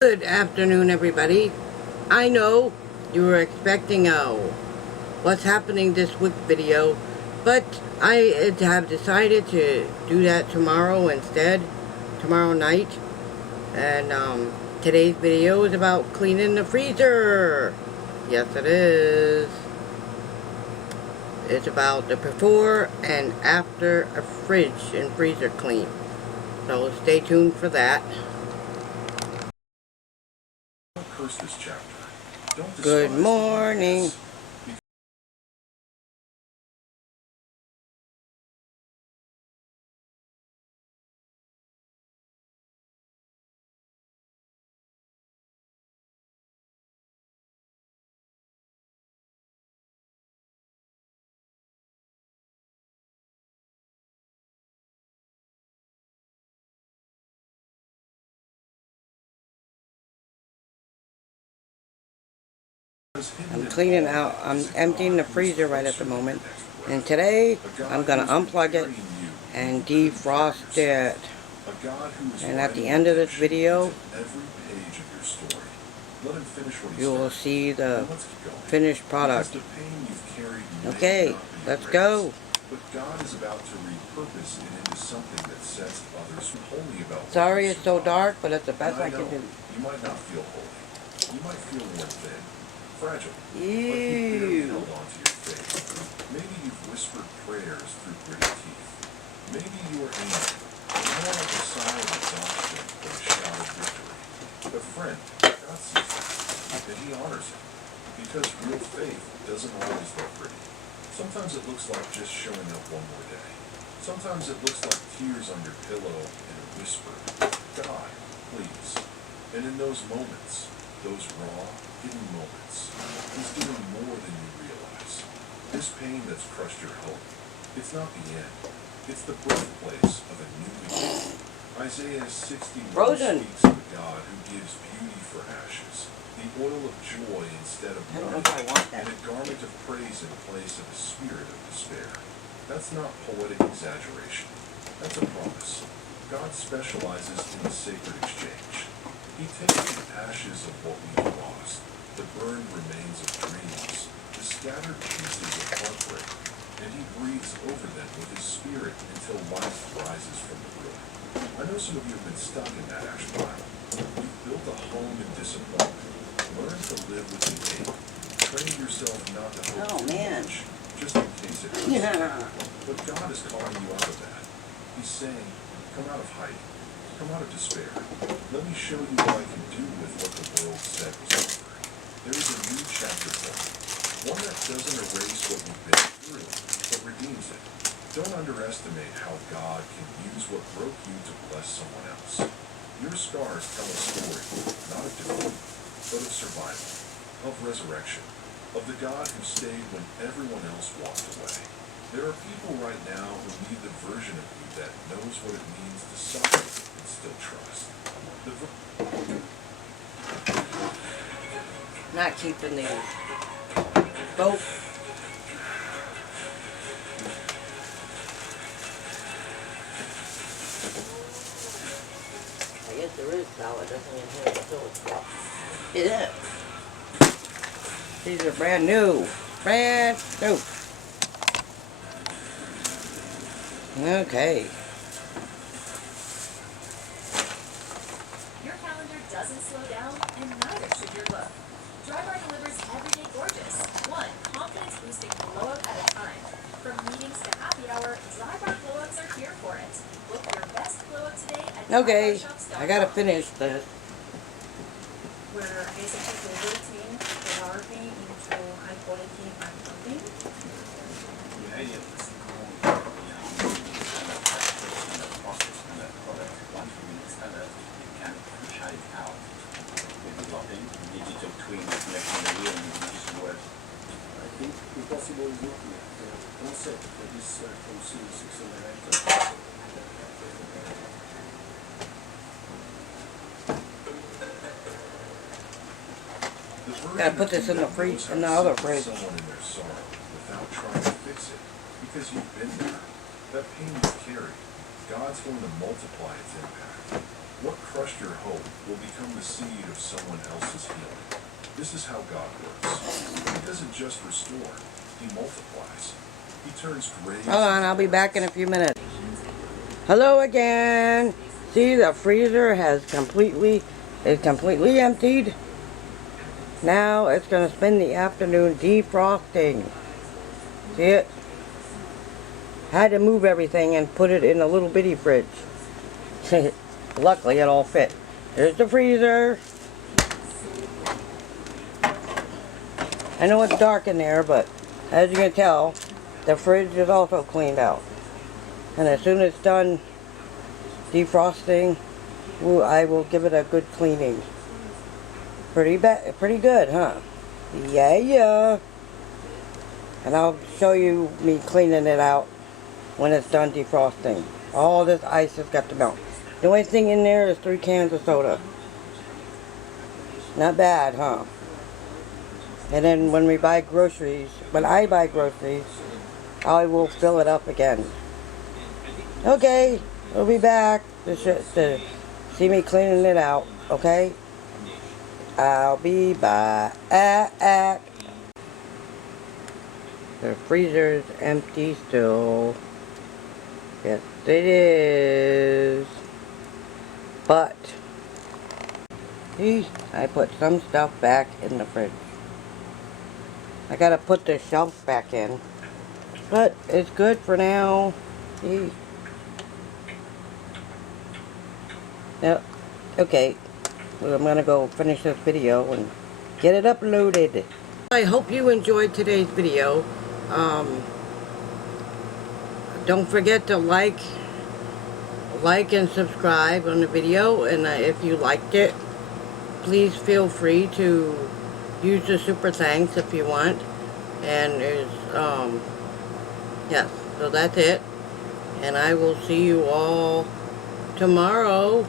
Good afternoon, everybody. I know you were expecting a what's happening this week video, but I have decided to do that tomorrow instead, tomorrow night. And today's video is about cleaning the freezer. Yes, it is. It's about the before and after a fridge and freezer clean. So stay tuned for that. Good morning. I'm emptying the freezer right at the moment. And today, I'm going to unplug it and defrost it. And at the end of this video, you will see the finished product. Okay, let's go. But God is about to repurpose it into something that sets others holy about. Sorry it's so dark, but it's the best I can do. You might not feel holy. You might feel worn thin, fragile. Ew. Held onto your faith. Maybe you've whispered prayers through gritted teeth. Maybe you are angry, more like a sigh of exhaustion or a shout of victory. But friend, God sees that, and He honors it, because real faith doesn't always look pretty. Sometimes it looks like just showing up one more day. Sometimes it looks like tears on your pillow and a whisper, God, please. And in those moments, those raw, hidden moments, He's doing more than you realize. This pain that's crushed your hope, it's not the end. It's the birthplace of a new beginning. Isaiah 61 speaks of a God who gives beauty for ashes, the oil of joy instead of mourning, and a garment of praise in place of a spirit of despair. That's not poetic exaggeration. That's a promise. God specializes in the sacred exchange. He takes the ashes of what we've lost, the burned remains of dreams, the scattered pieces of heartbreak, and He breathes over them with His Spirit until life rises from the ruin. I know some of you have been stuck in that ash pile. You've built a home in disappointment. Learn to live with the ache. Train yourself not to hope too much, just in case it hurts. But God is calling you out of that. He's saying, come out of hiding. Come out of despair. Let me show you what I can do with what the world said was over. There is a new chapter for you. One that doesn't erase what you've been through, but redeems it. Don't underestimate how God can use what broke you to bless someone else. Your scars tell a story, not of defeat, but of survival, of resurrection, of the God who stayed when everyone else walked away. There are people right now who need the version of you that knows what it means to suffer and still trust. Not keeping the boat. I guess there is power, doesn't mean here it's still it is. These are brand new. Brand new. Okay. Your calendar doesn't slow down, and neither should your look. Drybar delivers everyday gorgeous, one confidence-boosting blowout at a time. From meetings to happy hour, Drybar blowouts are here for it. Book your best blowout today at Okay, I gotta finish this. We're basically converting the larvae into high quality protein. Impossible is not a concept for this consumer 600. Gotta put this in the fridge, in the other fridge. Someone in their sorrow without trying to fix it, because you've been there. That pain you carry, God's going to multiply its impact. What crushed your hope will become the seed of someone else's healing. This is how God works. He doesn't just restore, He multiplies. He turns graves. Hold on, I'll be back in a few minutes. Hello again. See, the freezer is completely emptied. Now it's going to spend the afternoon defrosting. See it? Had to move everything and put it in a little bitty fridge. Luckily it all fit. Here's the freezer. I know it's dark in there, but as you can tell, the fridge is also cleaned out. And as soon as it's done defrosting, I will give it a good cleaning. Pretty good, huh? Yeah. And I'll show you me cleaning it out when it's done defrosting. All this ice has got to melt. The only thing in there is 3 cans of soda. Not bad, huh? And then when I buy groceries, I will fill it up again. Okay, we'll be back to see me cleaning it out, okay? I'll be back. The freezer's empty still. Yes, it is. But, see, I put some stuff back in the fridge. I gotta put the shelf back in. But it's good for now. See? Yep. Okay. Well, I'm gonna go finish this video and get it uploaded. I hope you enjoyed today's video. Don't forget to like and subscribe on the video, and if you liked it, please feel free to use the super thanks if you want. And there's yes, so that's it, and I will see you all tomorrow.